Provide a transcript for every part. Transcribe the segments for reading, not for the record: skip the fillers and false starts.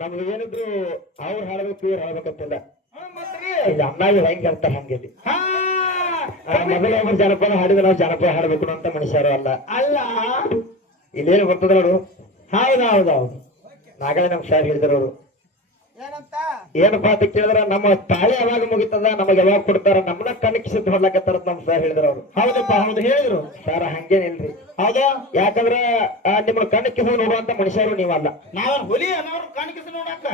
ನಮ್ಗೆ ಏನಿದ್ರು ಅವ್ರು ಹಾಡ್ಬೇಕು ಇವ್ರು ಹಾಡ್ಬೇಕಂತಿಲ್ಲ. ಇಲ್ಲಿ ಅಮ್ಮಾಯಿ ಹೆಂಗ್ ಹೇಳ್ತಾರೆ ಹಂಗಿಲ್ಲಿ ಮೊದಲ ಒಬ್ಬರು ಜನಪದ ಹಾಡಿದ್ರೆ ನಾವು ಜನಪದ ಹಾಡ್ಬೇಕು ಅಂತ ಮನುಷ್ಯರು ಅಲ್ಲ. ಅಲ್ಲ ಇಲ್ಲೇನು ಬರ್ತದ ನೋಡು. ಹೌದೌದೌದು ನಾಗಲೇ ನಮ್ ಸರ್ ಹೇಳಿದ್ರು ಅವರು ಏನಪ್ಪಾ ಅಂತ ಕೇಳಿದ್ರ ನಮ್ಮ ತಾಳಿ ಯಾವಾಗ ಮುಗಿತದ ನಮಗ್ ಯಾವಾಗ ಕೊಡ್ತಾರ ನಮ್ಮನ್ನ ಕಣಕಿಸಿದ್ ಹೊಡ್ಲಾಕತ್ತಾರ ನಮ್ ಸರ್ ಹೇಳಿದ್ರ ಅವ್ರು. ಹೌದಪ್ಪ ಹೌದು ಹೇಳಿದ್ರು ಸರ್ ಹಂಗೇನಿಲ್ರಿ. ಹೌದಾ ಯಾಕಂದ್ರ ನಿಮ್ಮ ಕಣಕಿಸ ನೋಡುವಂತ ಮನುಷ್ಯರು ನೀವಲ್ಲ. ನಾವ್ ಹುಲಿ ಅನ್ನೋರು ಕಣಕಿಸ ನೋಡಾಕ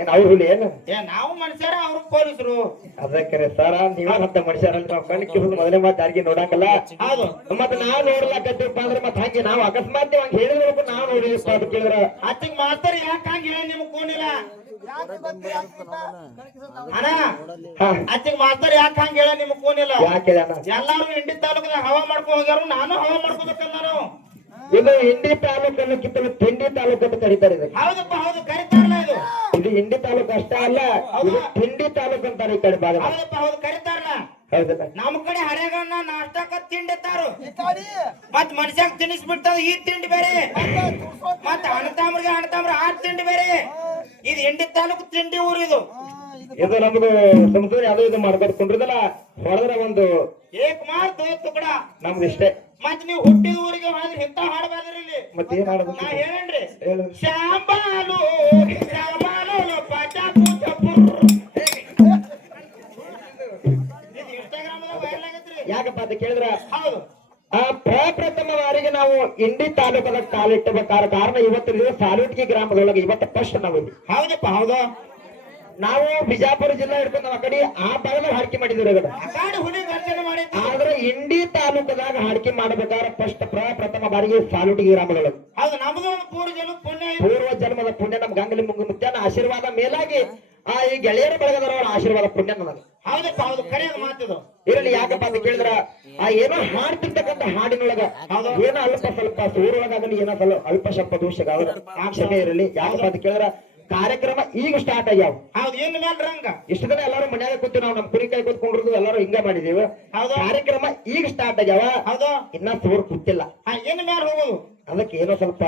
ಏನ್ ಅವ್ರು ಹುಲಿ ಏನು ನಾವು ಮನುಷ್ಯರ ಅವ್ರು ಪೊಲೀಸರು. ಅದಕ್ಕೆ ಸರ ನೀವಂತ ಮನುಷ್ಯರಲ್ಲಿ ನಾವು ಕಣಕಿಸೋದು ಮೊದಲೇ ಮಾತು ಯಾರಿಗೆ ನೋಡಾಕಲ್ಲ. ಹೌದು ಮತ್ತೆ ನಾವ್ ನೋಡ್ಲಾಕತ್ತೀವಪ್ಪ ಅಂದ್ರೆ ಮತ್ತೆ ಹಾಗೆ ನಾವು ಅಕಸ್ಮಾತ್ ಹಂಗ ಹೇಳಿದ್ರಪ್ಪ ನಾವ್ ನೋಡಿದಪ್ಪ ಅಂತ ಕೇಳಿದ್ರ ಅತ್ತಿಗೆ ಮಾಸ್ತರ್ ಯಾಕೆ ಹಂಗಿಲ್ಲ ನಿಮ್ಗೆ ಕೂನಿಲ್ಲ ಅಣ್ಣ ಅತ್ತಿಗೆ ಮಾಸ್ತರ್ ಯಾಕೆ ಹಂಗ ಹೇಳ ನಿಮ್ಗೆ ಕೂನಿಲ್ಲ ಯಾಕೆ ಎಲ್ಲಾರು ಇಂಡಿ ತಾಲೂಕದಾಗ ಹವಾ ಮಾಡ್ಕೊಂಡ್ ಹೋಗ್ಯಾರು ನಾನು ಹವಾ ಮಾಡ್ಕೋಬೇಕಲ್ಲ ನಾನು. ಇದು ಇಂಡಿ ತಾಲೂಕನ್ನು ಕಿತ್ತಲು ತಿಂಡಿ ತಾಲೂಕು ಅಂತ ಕರೀತಾರೆ. ಹೌದಪ್ಪ ಹೌದು ಕರಿತಾರಲ್ಲ ಇದು. ಇದು ಇಂಡಿ ತಾಲೂಕು ಅಷ್ಟೇ ಅಲ್ಲ, ಇದು ತಿಂಡಿ ತಾಲೂಕು ಅಂತಾರೆ ಈ ಕಡೆ ಭಾಗ. ಹೌದಪ್ಪ ಹೌದು ಕರಿತಾರಲ್ಲ. ಹೌದಲ್ಲ ನಮ್ ಕಡೆ ಹರಿಯಾಗಣ್ಣ ನಾಷ್ಟಕ್ಕ ತಿಂಡಿತ್ತಾರು ಮತ್ ಮನುಷ್ಯಾಗ ತಿನ್ನಿಸ್ಬಿಡ್ತಾವ ಈ ತಿಂಡಿ ಬೇರೆ ಮತ್ ಅಣ್ಣತಾಮ್ರ ಆ ತಿಂಡಿ ಬೇರೆ. ಇದು ಇಂಡಿ ತಾಲೂಕು ತಿಂಡಿ ಊರು ಇದು. ಇದು ನಮ್ದು ಸಂಸದ ಯಾವ್ದು ಇದು ಮಾಡ್ಕೊಂಡ್ರಿದಲ್ಲ ಹೊಡೆದ್ರ ಒಂದು ಏಕ್ ಮಾರ್ತು ತುಕಡ ನಮ್ದು ಇಷ್ಟೇ. ಮತ್ ನೀವು ಹುಟ್ಟಿದ ಊರಿಗೆ ಹೋದ್ರೆ ಇಂತ ಹಾಡಬಾರ್ದ್ರಿ ಇಲ್ಲಿ. ಮತ್ತೆ ಏನ್ ಹಾಡೋದು ನಾ ಹೇಳೇನ್ರಿ ಹೇಳು. ಶ್ಯಾಂಬಾಲು ಪಾಟ ಯಾಕಪ್ಪ ಅಂತ ಕೇಳಿದ್ರ ಹೌದು ಪ್ರಪ್ರಥಮ ಬಾರಿಗೆ ನಾವು ಇಂಡಿ ತಾಲೂಕದ ಕಾಲಿಟ್ಟಬೇಕಾದ ಕಾರಣ ಇವತ್ತು ಸಾಲುಟ್ಗಿ ಗ್ರಾಮದೊಳಗೆ ಇವತ್ತು ಫಸ್ಟ್ ನಾವು. ಹೌದಪ್ಪ ಹೌದು ನಾವು ಬಿಜಾಪುರ ಜಿಲ್ಲಾ ಹಿಡ್ಕೊಂಡು ನಮ್ಮ ಕಡೆ ಆ ಭಾಗದಾಗ ಹಾಡಿಕೆ ಮಾಡಿದ್ವಿ. ಆದ್ರೆ ಇಂಡಿ ತಾಲೂಕದಾಗ ಹಾಡಿಕೆ ಮಾಡಬೇಕಾದ್ರೆ ಫಸ್ಟ್ ಪ್ರಥಮ ಬಾರಿಗೆ ಸಾಲುಟ್ಗಿ ಗ್ರಾಮದೊಳಗೆ. ಹೌದು ನಮ್ದು ಪೂರ್ವ ಜನ್ಮದ ಪುಣ್ಯ ನಮ್ ಗಂಗಲಿ ಮುತ್ತನ ಆಶೀರ್ವಾದ ಮೇಲಾಗಿ ಈ ಗೆಳೆಯರ ಬಳಗದವರ ಆಶೀರ್ವಾದ ಪುಣ್ಯ ನನಗೆ. ಹೌದಪ್ಪ ಹೌದು ಕರೆಯೋದು ಮಾತಿದು ಇರಲಿ. ಯಾಕಪ್ಪ ಅಂತ ಕೇಳಿದ್ರ ಏನೋ ಹಾಡ್ತಿರ್ತಕ್ಕಂಥ ಹಾಡಿನೊಳಗ ಏನೋ ಅಲ್ಪ ಸ್ವಲ್ಪ ಸೂರೊಳಗಾಗಲಿ ಏನೋ ಸ್ವಲ್ಪ ಅಲ್ಪ ಸ್ವಲ್ಪ ದೋಷಗಾಗ ಕ್ಷಮೆ ಇರಲಿ. ಯಾಕಪ್ಪ ಅಂತ ಕೇಳಿದ್ರ ಕಾರ್ಯಕ್ರಮ ಈಗ ಸ್ಟಾರ್ಟ್ ಆಗ್ಯಾವ. ಹೌದು ಏನ್ ರಂಗ ಇಷ್ಟು ದಿನ ಎಲ್ಲಾರು ಮನ್ಯಾಗ ಕೂತಿ ನಾವು ನಮ್ ಕುರಿಕಾಯಿ ಕೂತ್ಕೊಂಡಿರೋದು ಎಲ್ಲಾರು ಹಿಂಗ ಮಾಡಿದೀವಿ. ಹೌದು ಕಾರ್ಯಕ್ರಮ ಈಗ ಸ್ಟಾರ್ಟ್ ಆಗ್ಯಾವ. ಹೌದು ಇನ್ನ ಸೂರ್ ಕೂತಿಲ್ಲ. ಏನ್ ಮ್ಯಾಲ ಹೋಗೋದು ಅದಕ್ಕೆ ಏನೋ ಸ್ವಲ್ಪ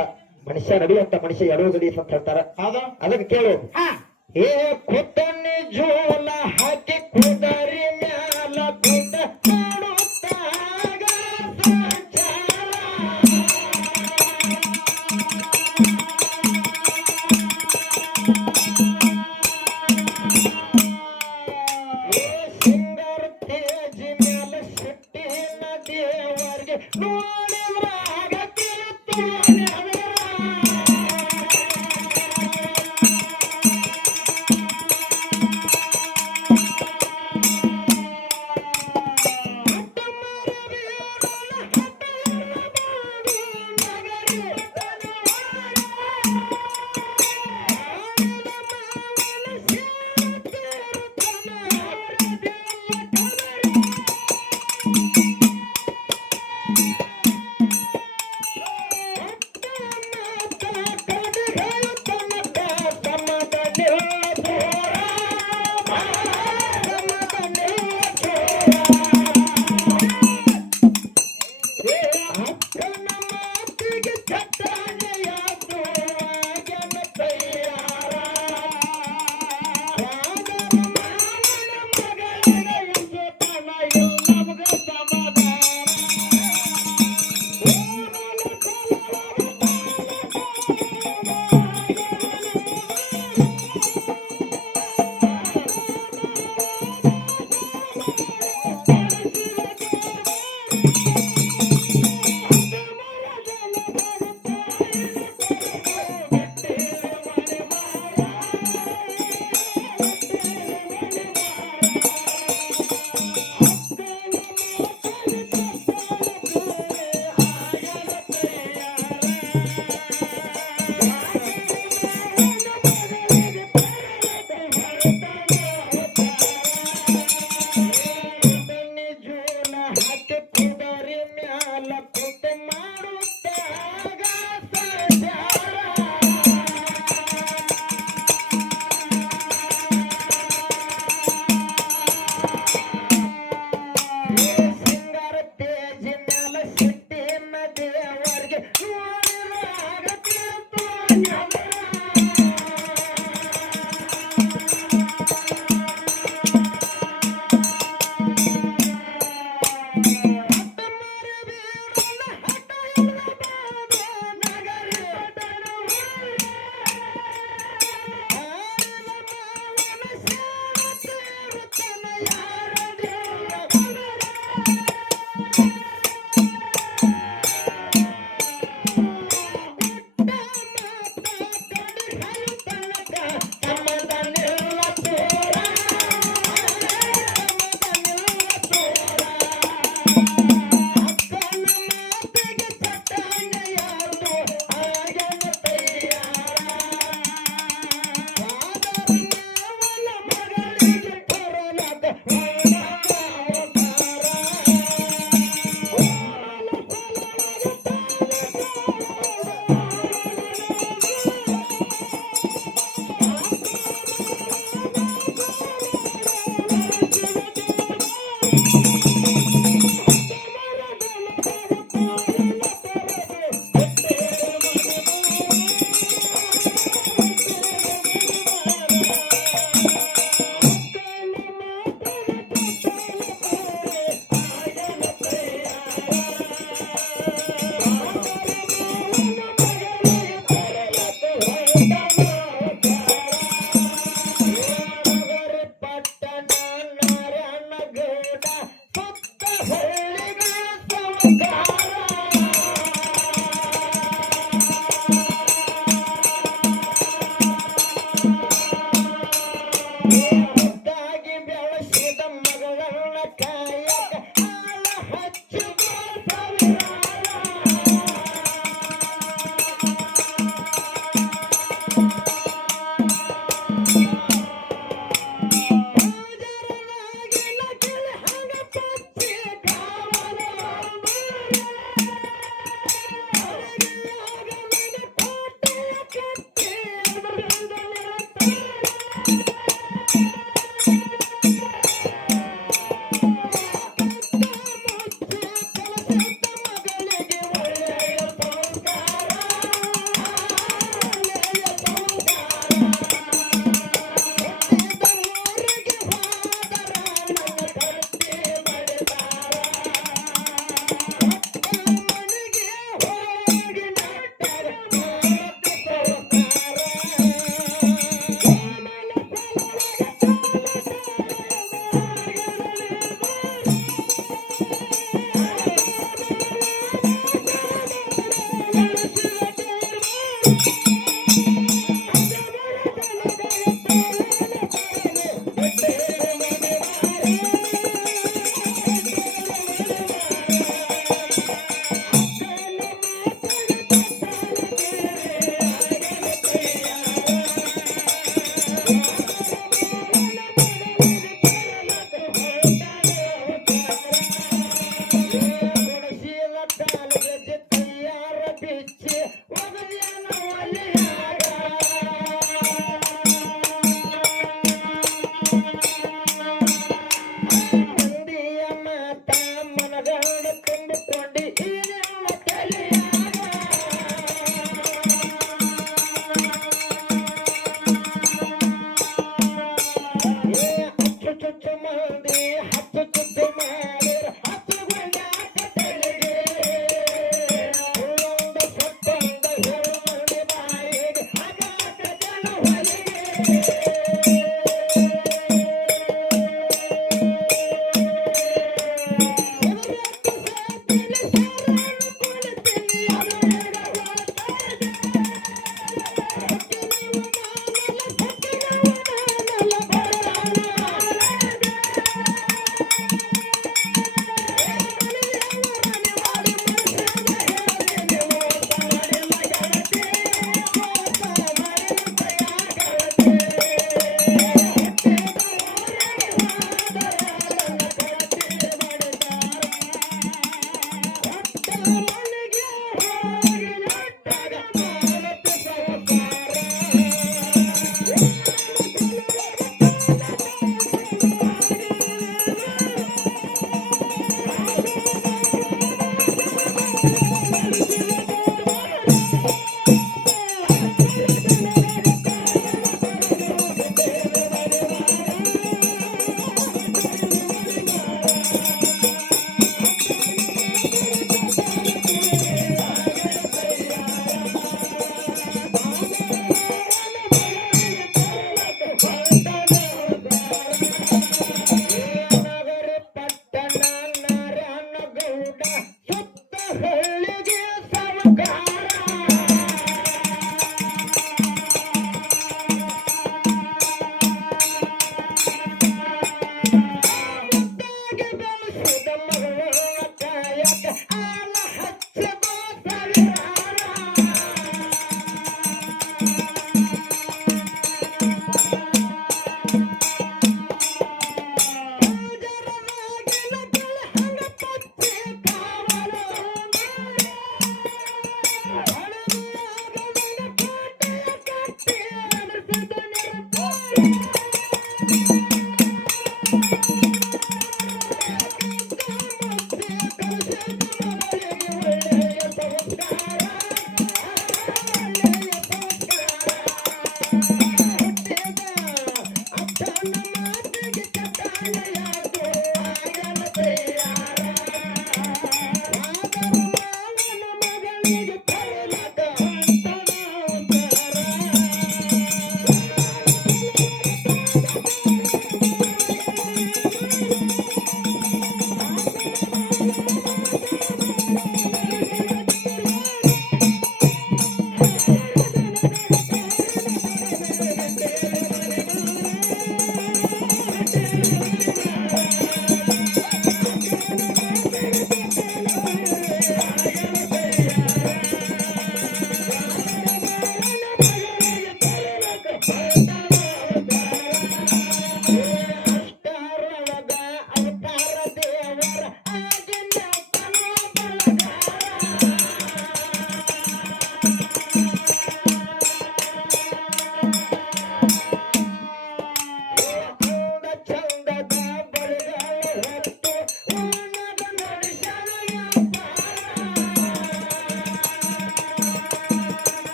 ಮನುಷ್ಯ ನಡುವಂತ ಮನುಷ್ಯ ಎಡುವುದಡಿ ಅಂತ ಹೇಳ್ತಾರ. ಹೌದು ಅದಕ್ಕೆ ಕೇಳು. ಏ ಕುತ್ತನೆ ಜೋಲ ಹಾಕಿ ಕುದರಿ ಮ್ಯಾಲ ಕುತ ಮಾಡುತ್ತಾಗ ಸಿಂಗರ್ ತೇಜ್ ಮ್ಯಾಲ ದೇವರಿಗೆ ನೋಡಿದ್ರಾಗ ತಿಳಿತಾನೆ ಮಗನ ತುಂಬಿಕೊಂಡಿ ಈ ನಿಮ್ಮ ತಲೆಯಾಗ. ಏ ಹಚ್ಚು ಚುಚ್ಚು ಮಂದಿ ಹಚ್ಚು ಚುಚ್ಚು ಮಾಡಿರ ಹಚ್ಚು ಗುಂಡ್ಯಾಕ ತಲೆಗೆ. ಹುಲ್ಲೊಂದು ಸತ್ತಂದ ಹೇಳು ಮಂದಿ ಬಾಯಿಗೆ ಹಾಗಾಕ ಜನ ಹೊಲಿಗೆ. ಸಿಗರೇಟು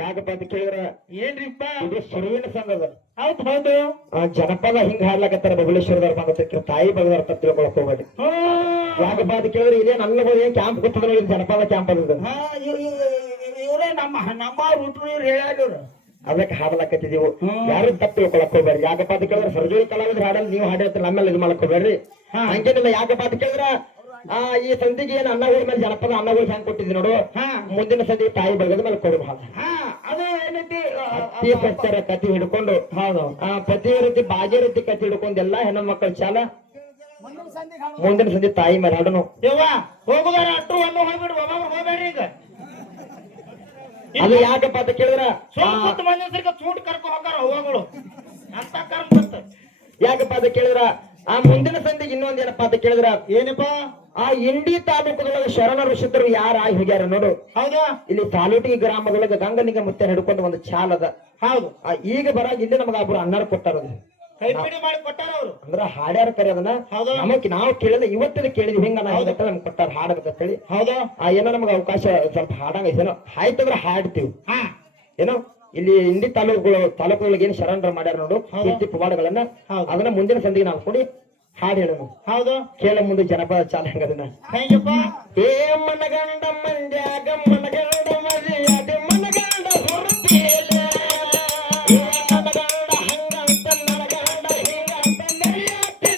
ಯಾಕಪ್ಪ ಅಂತ ಕೇಳಿದ್ರ ಏನ್ರಿಪ್ಪ ಇದು ಸುರುವಿನ ಸಂಘದ ಹೌದು ಹೌದು ಜನಪದ ಹಿಂಗ ಹಾಡ್ಲಾಕತ್ತಾರ ಬಬಲೇಶ್ವರದವ್ರ ಬಂದ ತಾಯಿ ಬಗದವ್ರ ತಪ್ಪು ತಿಳ್ಕೊಳಕ್ ಹೋಗ್ಬೇಡಿ ಯಾಕಪ್ಪ ಅಂತ ಕೇಳಿದ್ರೆ ಇದೇ ನನ್ನ ಏನ್ ಕ್ಯಾಂಪ್ ಗೊತ್ತದ ಇದು ಜನಪದ ಕ್ಯಾಂಪ್ ಅದು ಇವರೇ ನಮ್ಮ ರೂಟ್ರು ಇವ್ರು ಹೇಳ್ಯಾರ ಅದಕ್ಕೆ ಹಾಡ್ಲಾಕತ್ತಿದೀವು ಯಾರು ತಪ್ಪು ತಿಳ್ಕೊಳಕ್ ಹೋಗ್ಬೇಡ್ರಿ ಯಾಕಪ್ಪ ಅಂತ ಕೇಳಿದ್ರೆ ಸರ್ಜರಿ ಕಲಾವಿದ್ರು ಹಾಡಲ್ ನೀವು ಹಾಡಿರ್ತೀರ ನಮ್ಮೆಲ್ಲ ಇದು ಮಾಡಕ್ ಹೋಗ್ಬೇಡ್ರಿ ಹಂಗೇನಿಲ್ಲ ಯಾಕಪ್ಪ ಅಂತ ಕೇಳಿದ್ರ ಈ ಸಂಧಿಗೆ ಏನು ಅನ್ನಗಳ ಮೇಲೆ ಜನಪದ ಅನ್ನಗಳು ಹೆಂಗ್ ಕೊಟ್ಟಿದ್ವಿ ನೋಡು ಮುಂದಿನ ಸಂಧಿಗೆ ತಾಯಿ ಬಗದ ಮೇಲೆ ಕೊಡು ಅದು ಏನೈತಿ ಅತ್ತಿ ಪತ್ತರ ಕತಿ ಹಿಡ್ಕೊಂಡು ಹೌದು ಪ್ರತಿ ರೀತಿ ಬಾಜೆ ರೀತಿ ಕತಿ ಹಿಡ್ಕೊಂಡು ಎಲ್ಲಾ ಹೆಣ್ಣು ಮಕ್ಕಳ ಚಾಲ ಮುಂದಿನ ಸಂಧಿ ತಾಯಿ ಮೇಲೆ ಹಾಡನು ಯವ್ವ ಹೋಗುದಾರ ಅಟ್ರು ಒಂದು ಹೋಗ್ಬಿಡು ಒಬ್ಬೊಬ್ರು ಹೋಗ್ಬೇಡ್ರಿ ಈಗ ಅದು ಯಾಕಪ್ಪ ಅಂತ ಕೇಳಿದ್ರ ಸ್ವಲ್ಪ ಮಂದಿ ಚೂಟ್ ಕರ್ಕೊ ಹೋಗಾರ ಹೂವಗಳು ಅಂತ ಕರ್ಮ ಬಂತ ಯಾಕಪ್ಪ ಅಂತ ಕೇಳಿದ್ರ ಆ ಮುಂದಿನ ಸಂಧಿಗೆ ಇನ್ನೊಂದ್ ಏನಪ್ಪಾ ಅಂತ ಕೇಳಿದ್ರ ಏನಪ್ಪ ಆ ಇಂಡಿ ತಾಲೂಕದೊಳಗೆ ಶರಣ ಋಷಿತರು ಯಾರ ಆಗಿ ಹೋಗ್ಯಾರ ನೋಡು ಹೌದಾ ಇಲ್ಲಿ ತಾಲೂಟಿ ಗ್ರಾಮದೊಳಗೆ ಗಂಗನಿಗೆ ಮುತ್ತೆ ಹಿಡ್ಕೊಂಡು ಒಂದು ಚಾಲ ಅದ ಹೌದು ಈಗ ಬರಾಗ ಇಲ್ಲಿ ನಮಗ ಒಬ್ರು ಅನ್ನಾರ ಕೊಟ್ಟಾರ ಕೈಪಿಡಿ ಮಾಡಿ ಕೊಟ್ಟಾರ ಅವ್ರು ಅಂದ್ರ ಹಾಡ್ಯಾರ ಕರೆ ಅದನ್ನ ಹೌದು ನಮಗ್ ನಾವು ಕೇಳಿದ ಇವತ್ತಿನ ಕೇಳಿದ್ವಿ ಹಿಂಗ ನಮ್ಗೆ ಕೊಟ್ಟಾರ ಹಾಡಬೇಕಂತ ಹೇಳಿ ಹೌದಾ ಏನೋ ನಮ್ಗೆ ಅವಕಾಶ ಸ್ವಲ್ಪ ಹಾಡಂಗ ಏನೋ ಆಯ್ತಂದ್ರ ಹಾಡ್ತೀವಿ ಹಾ ಏನೋ ಇಲ್ಲಿ ಇಂಡಿ ತಾಲೂಕುಗಳಿಗೆ ಏನ್ ಶರಣರ ಮಾಡ್ಯಾರ ನೋಡು ಕೀರ್ತಿ ಪವಾಡಗಳನ್ನ ಅದನ್ನ ಮುಂದಿನ ಸಂಧಿಗೆ ನಾವು ಕೊಡಿ ಹಾಡು ಹೇಳೋಣ ಹೌದು ಕೇಳ ಮುಂದೆ ಜನಪದ ಚಾಲ ಹೆಂಗದನ್ನ ಹೆಂಗಪ್ಪ ಏ ಮನಗಂಡ ಮಂಡ್ಯಾಗ ಮನಗಂಡ ಮರ್ಯಾದೆ ಮನಗಂಡ ಹೊರತೇಲ ಮನಗಂಡ ಹಂಗಂತ ಮನಗಂಡ ಹಿಂಗಂತ ಮರ್ಯಾದೆ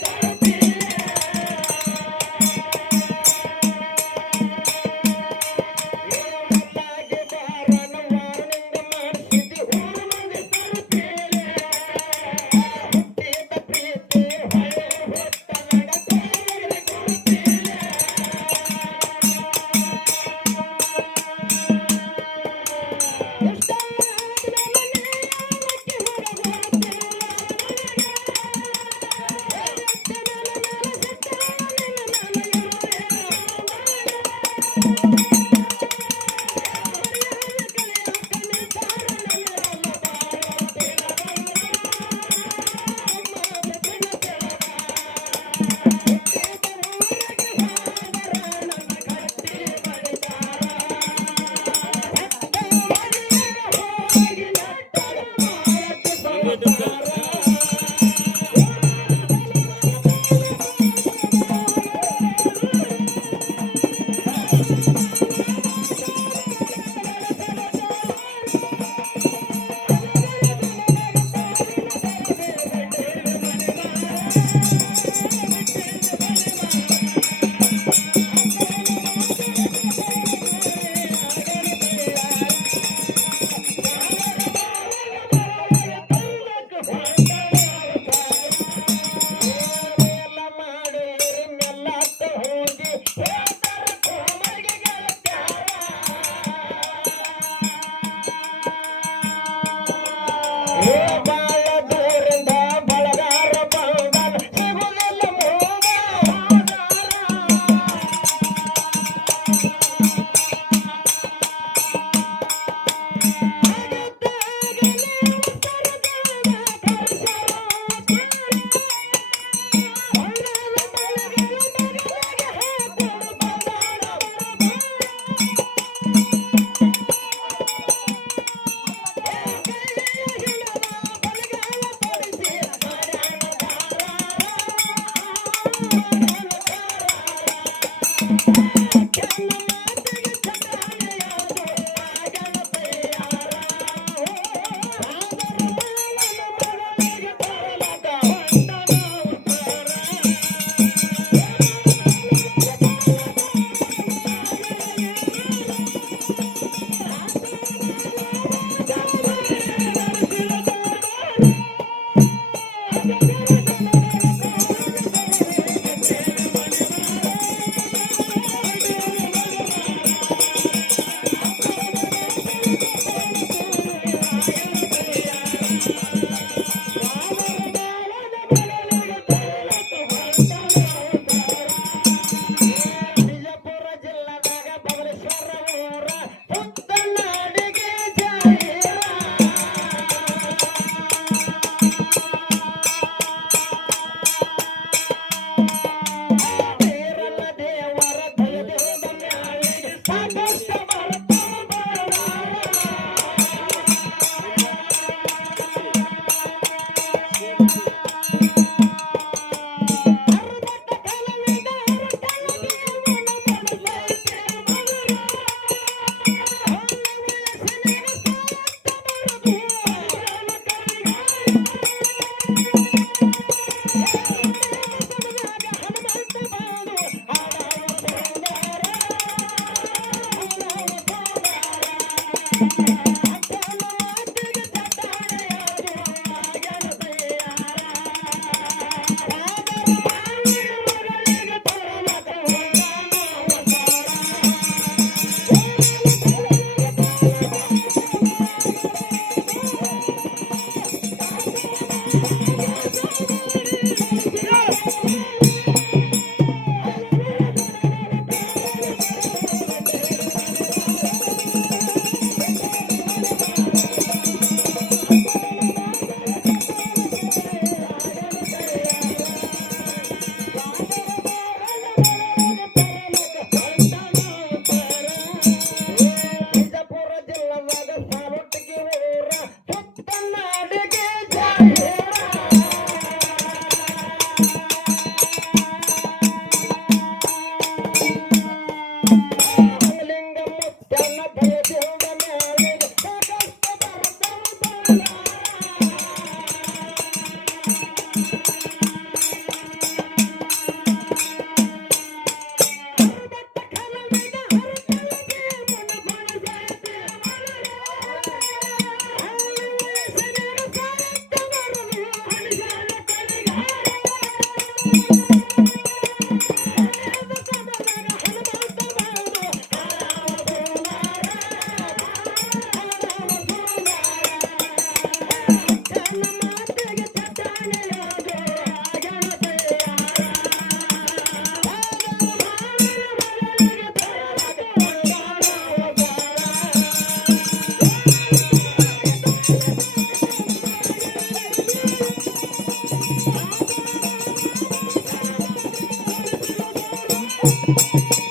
Thank you.